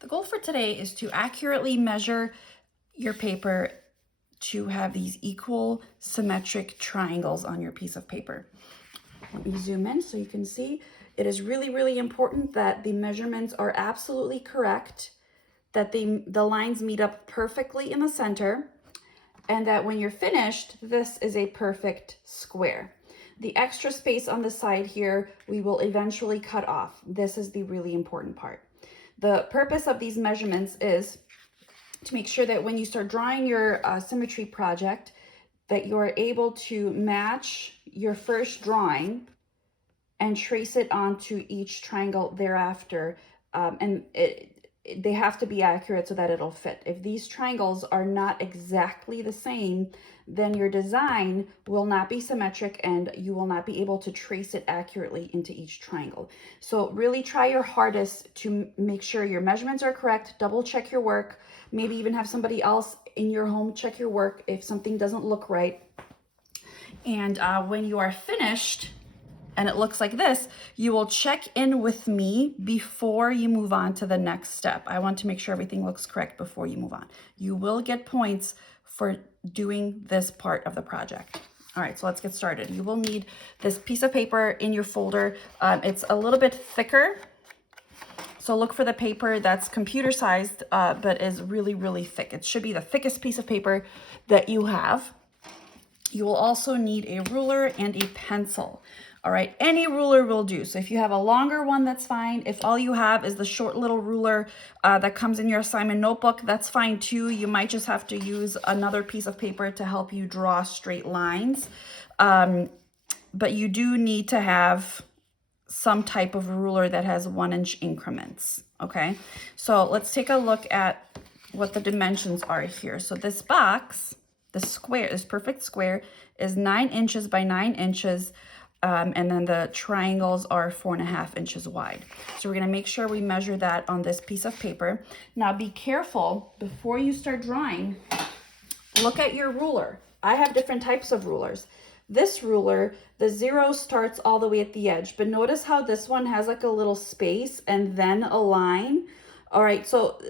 The goal for today is to accurately measure your paper to have these equal symmetric triangles on your piece of paper. Let me zoom in so you can see. It is really, really important that the measurements are absolutely correct, that the lines meet up perfectly in the center, and that when you're finished, this is a perfect square. The extra space on the side here, we will eventually cut off. This is the really important part. The purpose of these measurements is to make sure that when you start drawing your symmetry project, that you're able to match your first drawing and trace it onto each triangle thereafter. They have to be accurate so that it'll fit. If these triangles are not exactly the same, then your design will not be symmetric and you will not be able to trace it accurately into each triangle. So really try your hardest to make sure your measurements are correct, double check your work, maybe even have somebody else in your home check your work if something doesn't look right. And when you are finished, and it looks like this, you will check in with me before you move on to the next step. I want to make sure everything looks correct before you move on. You will get points for doing this part of the project. All right, so let's get started. You will need this piece of paper in your folder. It's a little bit thicker, so look for the paper that's computer sized, but is really, really thick. It should be the thickest piece of paper that you have. You will also need a ruler and a pencil. All right, any ruler will do. So if you have a longer one, that's fine. If all you have is the short little ruler that comes in your assignment notebook, that's fine too. You might just have to use another piece of paper to help you draw straight lines. But you do need to have some type of ruler that has 1-inch increments, okay? So let's take a look at what the dimensions are here. So this box, the square, this perfect square, is 9 inches by 9 inches. And then the triangles are 4.5 inches wide. So we're gonna make sure we measure that on this piece of paper. Now be careful, before you start drawing, look at your ruler. I have different types of rulers. This ruler, the 0 starts all the way at the edge, but notice how this one has like a little space and then a line. All right, so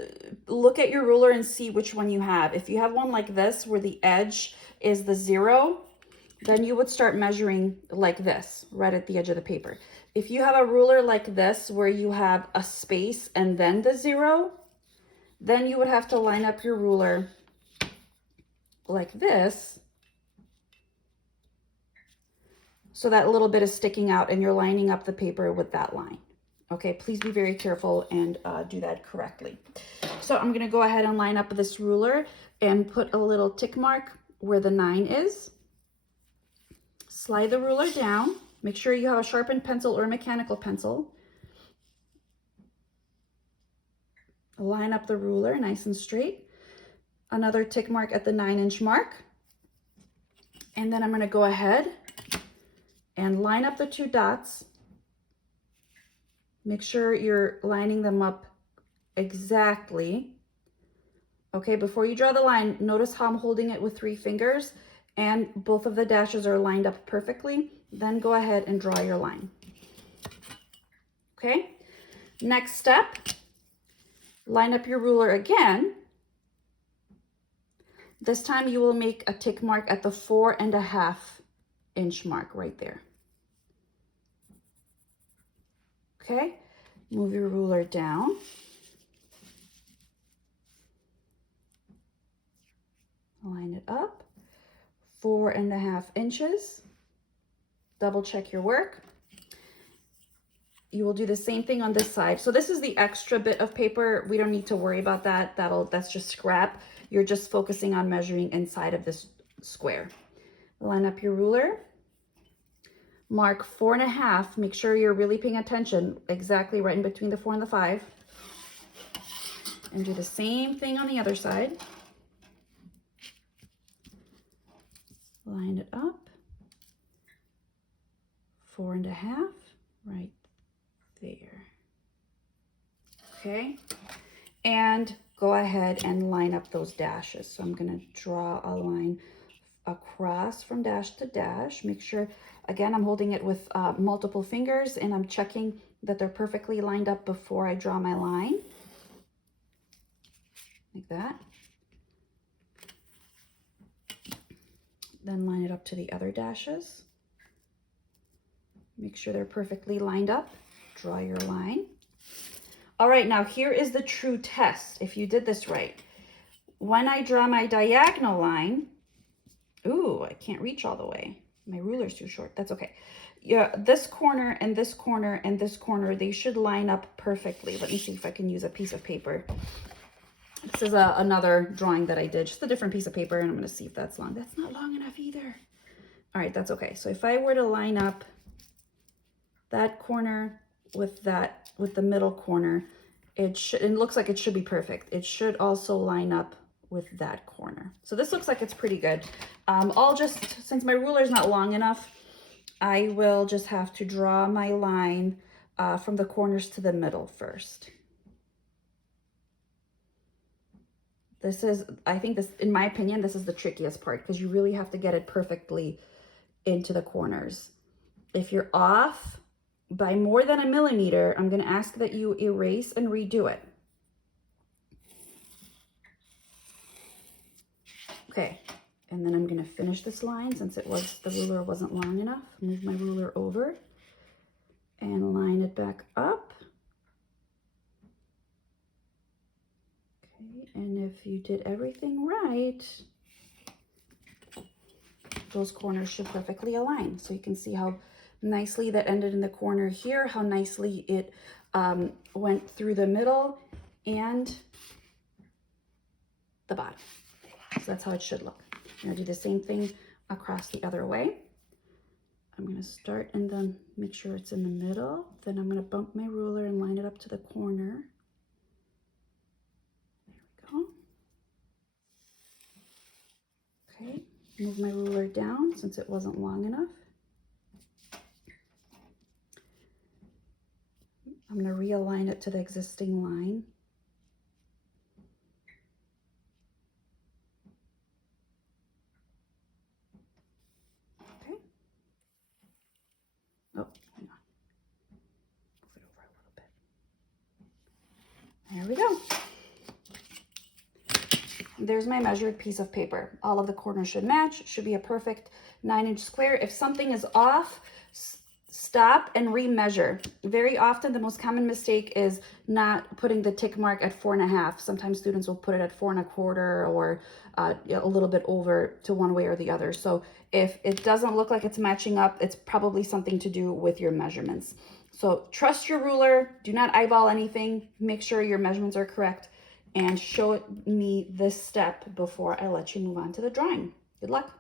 look at your ruler and see which one you have. If you have one like this, where the edge is the 0, then you would start measuring like this, right at the edge of the paper. If you have a ruler like this, where you have a space and then the 0, then you would have to line up your ruler like this, so that little bit is sticking out and you're lining up the paper with that line. Okay, please be very careful and do that correctly. So I'm gonna go ahead and line up this ruler and put a little tick mark where the 9 is. Slide the ruler down. Make sure you have a sharpened pencil or a mechanical pencil. Line up the ruler nice and straight. Another tick mark at the 9-inch mark. And then I'm going to go ahead and line up the 2 dots. Make sure you're lining them up exactly. Okay, before you draw the line, notice how I'm holding it with 3 fingers. And both of the dashes are lined up perfectly. Then go ahead and draw your line. Okay, next step, line up your ruler again. This time you will make a tick mark at the 4.5 inch mark right there. Okay, move your ruler down. Line it up. 4.5 inches. Double check your work. You will do the same thing on this side. So this is the extra bit of paper. We don't need to worry about that. That's just scrap. You're just focusing on measuring inside of this square. Line up your ruler. Mark 4.5. Make sure you're really paying attention, exactly right in between the 4 and the 5. And do the same thing on the other side. Line it up. 4.5, right there. Okay, and go ahead and line up those dashes. So I'm going to draw a line across from dash to dash. Make sure, again, I'm holding it with multiple fingers and I'm checking that they're perfectly lined up before I draw my line. like that. Then line it up to the other dashes. Make sure they're perfectly lined up. Draw your line. All right, now here is the true test if you did this right. When I draw my diagonal line, ooh, I can't reach all the way. My ruler's too short. That's okay. Yeah, this corner and this corner and this corner, they should line up perfectly. Let me see if I can use a piece of paper. This is another drawing that I did, just a different piece of paper, and I'm going to see if that's long. That's not long enough either. All right, that's okay. So if I were to line up that corner with the middle corner, it looks like it should be perfect. It should also line up with that corner. So this looks like it's pretty good. Since my ruler is not long enough, I will just have to draw my line from the corners to the middle first. I think this, in my opinion, this is the trickiest part because you really have to get it perfectly into the corners. If you're off by more than 1 millimeter, I'm going to ask that you erase and redo it. Okay, and then I'm going to finish this line since the ruler wasn't long enough. Move my ruler over and line it back up. Okay, and if you did everything right, those corners should perfectly align. So you can see how nicely that ended in the corner here, how nicely it went through the middle and the bottom. So that's how it should look. I'm gonna do the same thing across the other way. I'm gonna start and then make sure it's in the middle. Then I'm gonna bump my ruler and line it up to the corner. There we go. Okay, move my ruler down since it wasn't long enough. I'm going to realign it to the existing line. Okay. Oh, hang on. Move it over a little bit. There we go. There's my measured piece of paper. All of the corners should match. Should be a perfect 9-inch square. If something is off, stop and remeasure. Very often, the most common mistake is not putting the tick mark at 4.5. Sometimes students will put it at 4.25 or a little bit over to one way or the other. So if it doesn't look like it's matching up, it's probably something to do with your measurements. So trust your ruler. Do not eyeball anything. Make sure your measurements are correct. And show me this step before I let you move on to the drawing. Good luck.